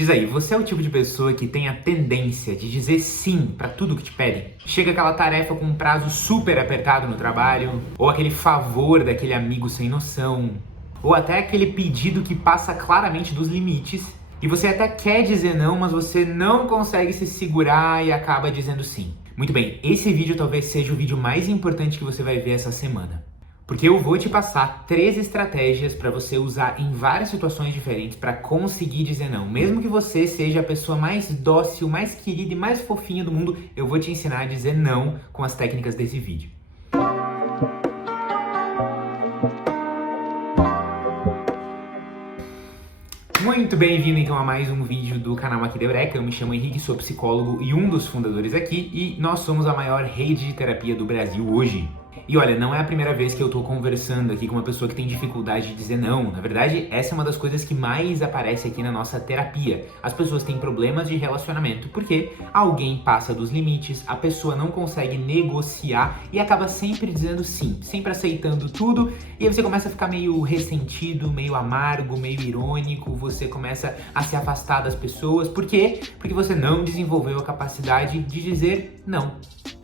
Diz aí, você é o tipo de pessoa que tem a tendência de dizer sim pra tudo que te pedem? Chega aquela tarefa com um prazo super apertado no trabalho, ou aquele favor daquele amigo sem noção, ou até aquele pedido que passa claramente dos limites, e você até quer dizer não, mas você não consegue se segurar e acaba dizendo sim. Muito bem, esse vídeo talvez seja o vídeo mais importante que você vai ver essa semana. Porque eu vou te passar 3 estratégias para você usar em várias situações diferentes para conseguir dizer não. Mesmo que você seja a pessoa mais dócil, mais querida e mais fofinha do mundo, eu vou te ensinar a dizer não com as técnicas desse vídeo. Muito bem-vindo então a mais um vídeo do canal Aqui da Eureka. Eu me chamo Henrique, sou psicólogo e um dos fundadores aqui, e nós somos a maior rede de terapia do Brasil hoje. E olha, não é a primeira vez que eu tô conversando aqui com uma pessoa que tem dificuldade de dizer não. Na verdade, essa é uma das coisas que mais aparece aqui na nossa terapia. As pessoas têm problemas de relacionamento porque alguém passa dos limites, a pessoa não consegue negociar e acaba sempre dizendo sim, sempre aceitando tudo, e aí você começa a ficar meio ressentido, meio amargo, meio irônico, você começa a se afastar das pessoas. Por quê? Porque você não desenvolveu a capacidade de dizer não.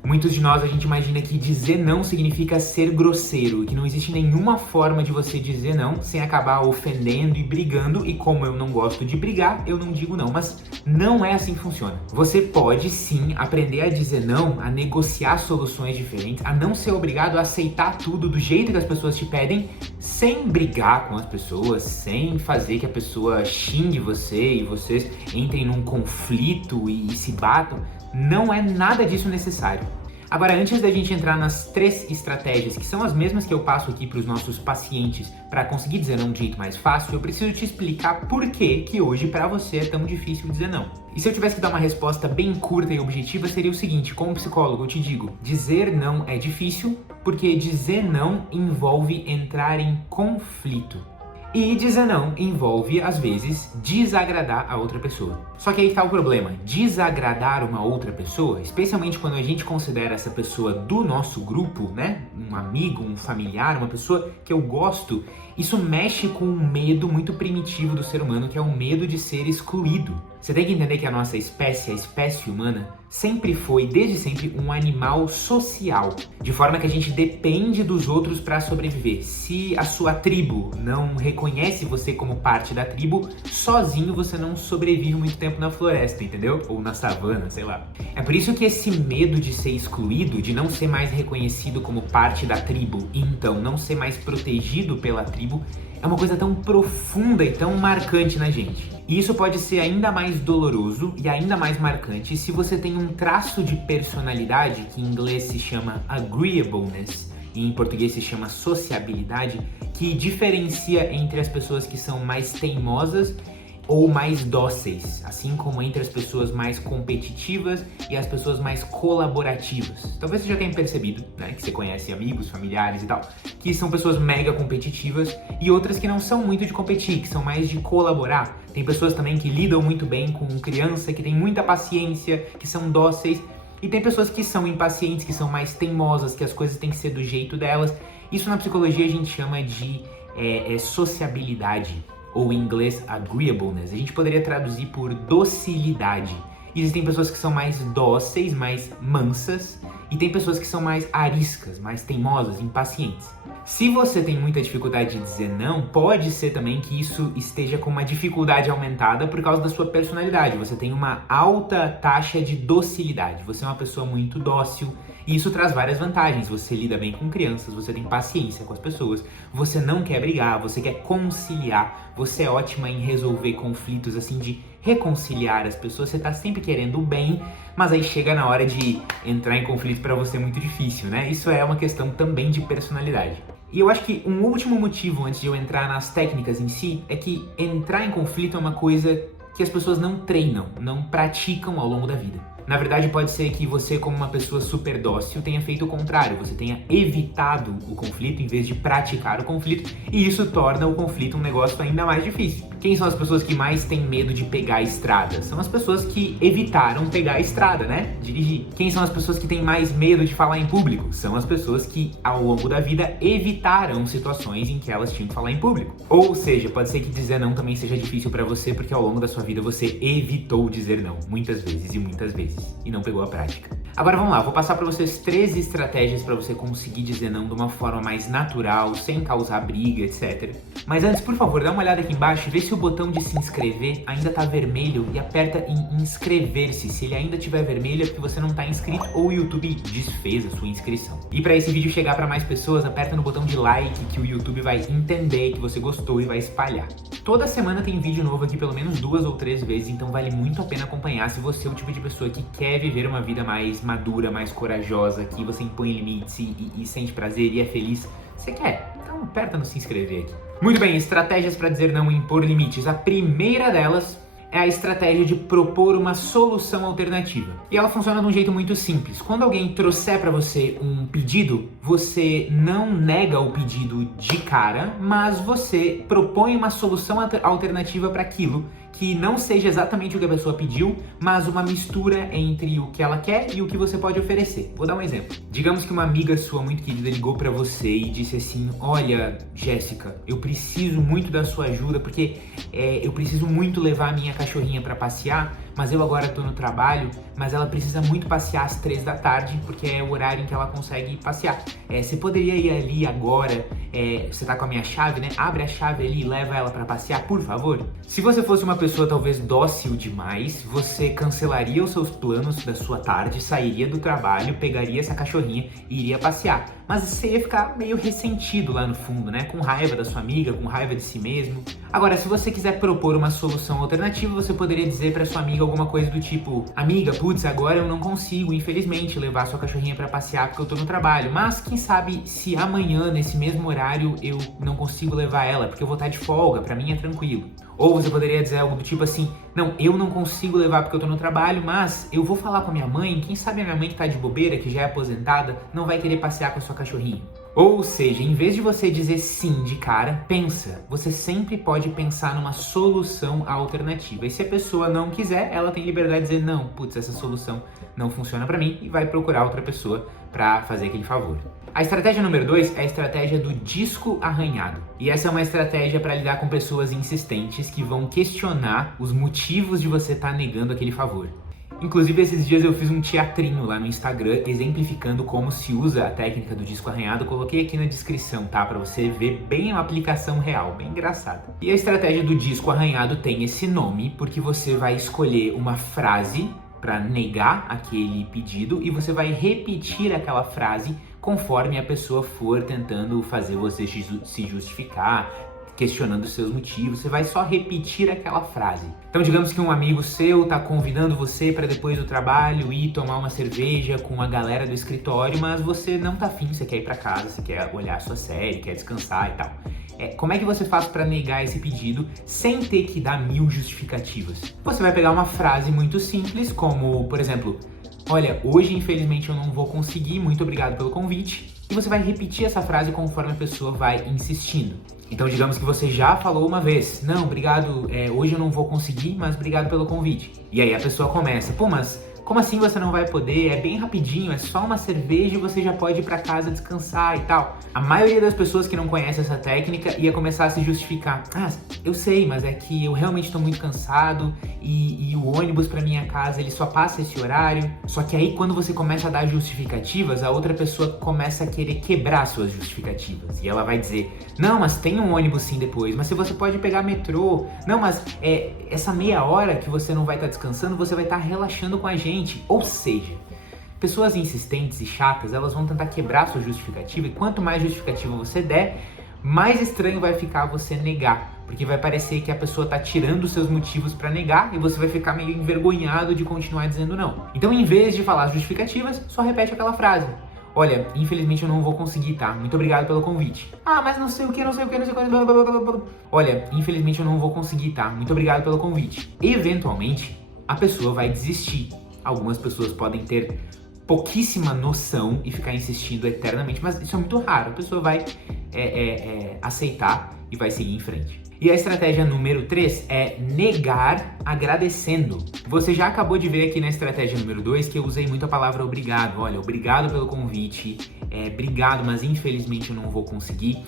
Muitos de nós, a gente imagina que dizer não significa ser grosseiro, que não existe nenhuma forma de você dizer não sem acabar ofendendo e brigando, e como eu não gosto de brigar, eu não digo não, mas não é assim que funciona. Você pode sim aprender a dizer não, a negociar soluções diferentes, a não ser obrigado a aceitar tudo do jeito que as pessoas te pedem, sem brigar com as pessoas, sem fazer que a pessoa xingue você e vocês entrem num conflito e se batam. Não é nada disso necessário. Agora, antes da gente entrar nas 3 estratégias, que são as mesmas que eu passo aqui para os nossos pacientes para conseguir dizer não de um jeito mais fácil, eu preciso te explicar por que hoje para você é tão difícil dizer não. E se eu tivesse que dar uma resposta bem curta e objetiva, seria o seguinte: como psicólogo eu te digo, dizer não é difícil porque dizer não envolve entrar em conflito. E dizer não envolve, às vezes, desagradar a outra pessoa. Só que aí está o problema. Desagradar uma outra pessoa, especialmente quando a gente considera essa pessoa do nosso grupo, né? Um amigo, um familiar, uma pessoa que eu gosto, isso mexe com um medo muito primitivo do ser humano, que é o medo de ser excluído. Você tem que entender que a nossa espécie, a espécie humana, sempre foi, desde sempre, um animal social, de forma que a gente depende dos outros para sobreviver. Se a sua tribo não reconhece você como parte da tribo, sozinho você não sobrevive muito tempo na floresta, entendeu? Ou na savana, sei lá. É por isso que esse medo de ser excluído, de não ser mais reconhecido como parte da tribo, e então não ser mais protegido pela tribo, é uma coisa tão profunda e tão marcante na gente. E isso pode ser ainda mais doloroso e ainda mais marcante se você tem um traço de personalidade, que em inglês se chama agreeableness, e em português se chama sociabilidade, que diferencia entre as pessoas que são mais teimosas ou mais dóceis, assim como entre as pessoas mais competitivas e as pessoas mais colaborativas. Talvez você já tenha percebido, né, que você conhece amigos, familiares e tal, que são pessoas mega competitivas e outras que não são muito de competir, que são mais de colaborar. Tem pessoas também que lidam muito bem com criança, que têm muita paciência, que são dóceis, e tem pessoas que são impacientes, que são mais teimosas, que as coisas têm que ser do jeito delas. Isso na psicologia a gente chama de sociabilidade, ou em inglês agreeableness. A gente poderia traduzir por docilidade. Existem pessoas que são mais dóceis, mais mansas, e tem pessoas que são mais ariscas, mais teimosas, impacientes. Se você tem muita dificuldade de dizer não, pode ser também que isso esteja com uma dificuldade aumentada por causa da sua personalidade. Você tem uma alta taxa de docilidade, você é uma pessoa muito dócil, e isso traz várias vantagens. Você lida bem com crianças, você tem paciência com as pessoas, você não quer brigar, você quer conciliar, você é ótima em resolver conflitos, assim, de reconciliar as pessoas, você tá sempre querendo o bem, mas aí chega na hora de entrar em conflito para você é muito difícil, né? Isso é uma questão também de personalidade. E eu acho que um último motivo, antes de eu entrar nas técnicas em si, é que entrar em conflito é uma coisa que as pessoas não treinam, não praticam ao longo da vida. Na verdade, pode ser que você, como uma pessoa super dócil, tenha feito o contrário. Você tenha evitado o conflito em vez de praticar o conflito, e isso torna o conflito um negócio ainda mais difícil. Quem são as pessoas que mais têm medo de pegar a estrada? São as pessoas que evitaram pegar a estrada, né? Dirigir. Quem são as pessoas que têm mais medo de falar em público? São as pessoas que, ao longo da vida, evitaram situações em que elas tinham que falar em público. Ou seja, pode ser que dizer não também seja difícil pra você, porque ao longo da sua vida você evitou dizer não, muitas vezes e não pegou a prática. Agora vamos lá, vou passar pra vocês 13 estratégias pra você conseguir dizer não de uma forma mais natural, sem causar briga, etc. Mas antes, por favor, dá uma olhada aqui embaixo e vê se o botão de se inscrever ainda tá vermelho e aperta em inscrever-se. Se ele ainda tiver vermelho é porque você não tá inscrito ou o YouTube desfez a sua inscrição. E pra esse vídeo chegar pra mais pessoas, aperta no botão de like que o YouTube vai entender que você gostou e vai espalhar. Toda semana tem vídeo novo aqui pelo menos 2 ou 3 vezes, então vale muito a pena acompanhar se você é o tipo de pessoa que quer viver uma vida mais madura, mais corajosa, que você impõe limites e sente prazer e é feliz. Você quer? Então aperta no se inscrever aqui. Muito bem, estratégias para dizer não e impor limites. A primeira delas é a estratégia de propor uma solução alternativa. E ela funciona de um jeito muito simples. Quando alguém trouxer para você um pedido, você não nega o pedido de cara, mas você propõe uma solução alternativa para aquilo que não seja exatamente o que a pessoa pediu, mas uma mistura entre o que ela quer e o que você pode oferecer. Vou dar um exemplo. Digamos que uma amiga sua muito querida ligou pra você e disse assim: olha, Jéssica, eu preciso muito da sua ajuda porque eu preciso muito levar a minha cachorrinha pra passear, mas eu agora tô no trabalho, mas ela precisa muito passear às 3 da tarde, porque é o horário em que ela consegue passear. Você poderia ir ali agora, você tá com a minha chave, né? Abre a chave ali e leva ela pra passear, por favor? Se você fosse uma pessoa talvez dócil demais, você cancelaria os seus planos da sua tarde, sairia do trabalho, pegaria essa cachorrinha e iria passear. Mas você ia ficar meio ressentido lá no fundo, né? Com raiva da sua amiga, com raiva de si mesmo. Agora, se você quiser propor uma solução alternativa, você poderia dizer pra sua amiga alguma coisa do tipo: amiga, putz, agora eu não consigo, infelizmente, levar sua cachorrinha pra passear porque eu tô no trabalho. Mas quem sabe se amanhã, nesse mesmo horário, eu não consigo levar ela, porque eu vou estar de folga, pra mim é tranquilo. Ou você poderia dizer algo do tipo assim: não, eu não consigo levar porque eu tô no trabalho, mas eu vou falar com a minha mãe, quem sabe a minha mãe que tá de bobeira, que já é aposentada, não vai querer passear com a sua cachorrinha. Ou seja, em vez de você dizer sim de cara, pensa. Você sempre pode pensar numa solução alternativa. E se a pessoa não quiser, ela tem liberdade de dizer: não, putz, essa solução não funciona pra mim, e vai procurar outra pessoa pra fazer aquele favor. A estratégia número 2 é a estratégia do disco arranhado. E essa é uma estratégia para lidar com pessoas insistentes que vão questionar os motivos de você estar negando aquele favor. Inclusive, esses dias eu fiz um teatrinho lá no Instagram exemplificando como se usa a técnica do disco arranhado. Eu coloquei aqui na descrição, tá? Pra você ver bem a aplicação real, bem engraçada. E a estratégia do disco arranhado tem esse nome porque você vai escolher uma frase para negar aquele pedido e você vai repetir aquela frase conforme a pessoa for tentando fazer você se justificar, questionando os seus motivos. Você vai só repetir aquela frase. Então, digamos que um amigo seu tá convidando você para depois do trabalho ir tomar uma cerveja com a galera do escritório, mas você não tá afim, você quer ir para casa, você quer olhar a sua série, quer descansar e tal. Como é que você faz para negar esse pedido sem ter que dar 1000 justificativas? Você vai pegar uma frase muito simples, como, por exemplo: olha, hoje infelizmente eu não vou conseguir, muito obrigado pelo convite. E você vai repetir essa frase conforme a pessoa vai insistindo. Então, digamos que você já falou uma vez: não, obrigado, hoje eu não vou conseguir, mas obrigado pelo convite. E aí a pessoa começa: pô, mas como assim você não vai poder? É bem rapidinho, é só uma cerveja e você já pode ir pra casa descansar e tal. A maioria das pessoas que não conhecem essa técnica ia começar a se justificar: ah, eu sei, mas é que eu realmente tô muito cansado e o ônibus pra minha casa ele só passa esse horário. Só que aí quando você começa a dar justificativas, a outra pessoa começa a querer quebrar suas justificativas. E ela vai dizer: não, mas tem um ônibus sim depois, mas se você pode pegar metrô. Não, mas essa meia hora que você não vai estar descansando, você vai estar relaxando com a gente. Ou seja, pessoas insistentes e chatas, elas vão tentar quebrar sua justificativa, e quanto mais justificativa você der, mais estranho vai ficar você negar, porque vai parecer que a pessoa tá tirando os seus motivos para negar e você vai ficar meio envergonhado de continuar dizendo não. Então, em vez de falar as justificativas, só repete aquela frase: olha, infelizmente eu não vou conseguir, tá? Muito obrigado pelo convite. Ah, mas não sei o que, não sei o que, não sei o que, blá, blá, blá, blá. Olha, infelizmente eu não vou conseguir, tá? Muito obrigado pelo convite. Eventualmente, a pessoa vai desistir. algumas pessoas podem ter pouquíssima noção e ficar insistindo eternamente, mas isso é muito raro. A pessoa vai aceitar e vai seguir em frente. E a estratégia número 3 é negar agradecendo. Você já acabou de ver aqui na estratégia número 2 que eu usei muito a palavra obrigado. Olha, obrigado pelo convite, obrigado, mas infelizmente eu não vou conseguir.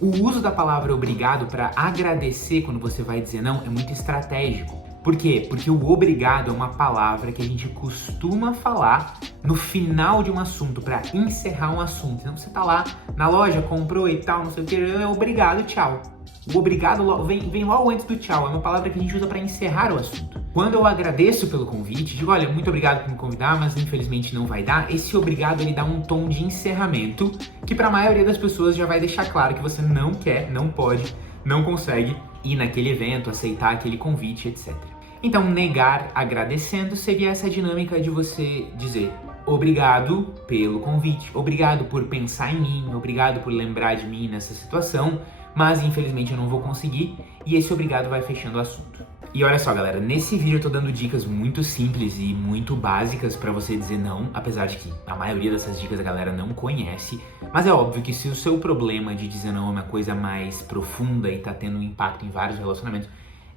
O uso da palavra obrigado para agradecer quando você vai dizer não é muito estratégico. Por quê? Porque o obrigado é uma palavra que a gente costuma falar no final de um assunto, para encerrar um assunto. Então você tá lá na loja, comprou e tal, não sei o que, obrigado, tchau. O obrigado vem logo antes do tchau, é uma palavra que a gente usa para encerrar o assunto. Quando eu agradeço pelo convite, digo, olha, muito obrigado por me convidar, mas infelizmente não vai dar, esse obrigado ele dá um tom de encerramento que para a maioria das pessoas já vai deixar claro que você não quer, não pode, não consegue ir naquele evento, aceitar aquele convite, etc. Então, negar agradecendo seria essa dinâmica de você dizer obrigado pelo convite, obrigado por pensar em mim, obrigado por lembrar de mim nessa situação, mas infelizmente eu não vou conseguir, e esse obrigado vai fechando o assunto. E olha só, galera, nesse vídeo eu tô dando dicas muito simples e muito básicas pra você dizer não, apesar de que a maioria dessas dicas a galera não conhece, mas é óbvio que se o seu problema de dizer não é uma coisa mais profunda e tá tendo um impacto em vários relacionamentos,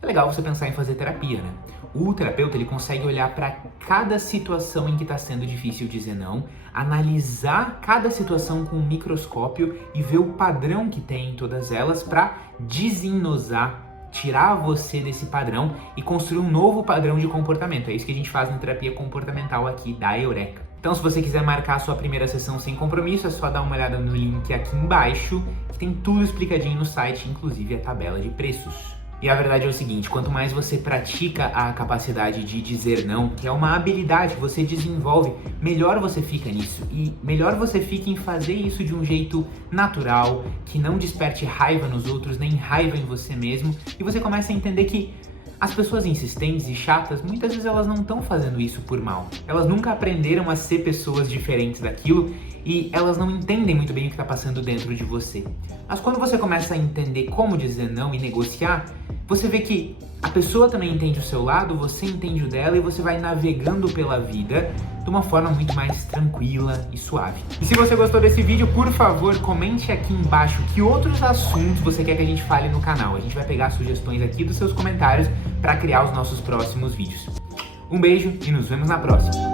é legal você pensar em fazer terapia, né? O terapeuta, ele consegue olhar para cada situação em que está sendo difícil dizer não, analisar cada situação com um microscópio e ver o padrão que tem em todas elas para desenosar, tirar você desse padrão e construir um novo padrão de comportamento. É isso que a gente faz na terapia comportamental aqui da Eureka. Então, se você quiser marcar a sua primeira sessão sem compromisso, é só dar uma olhada no link aqui embaixo, que tem tudo explicadinho no site, inclusive a tabela de preços. E a verdade é o seguinte, quanto mais você pratica a capacidade de dizer não, que é uma habilidade que você desenvolve, melhor você fica nisso. E melhor você fica em fazer isso de um jeito natural, que não desperte raiva nos outros, nem raiva em você mesmo. E você começa a entender que as pessoas insistentes e chatas, muitas vezes elas não estão fazendo isso por mal. Elas nunca aprenderam a ser pessoas diferentes daquilo e elas não entendem muito bem o que está passando dentro de você. Mas quando você começa a entender como dizer não e negociar, você vê que a pessoa também entende o seu lado, você entende o dela e você vai navegando pela vida de uma forma muito mais tranquila e suave. E se você gostou desse vídeo, por favor, comente aqui embaixo que outros assuntos você quer que a gente fale no canal. A gente vai pegar sugestões aqui dos seus comentários para criar os nossos próximos vídeos. Um beijo e nos vemos na próxima!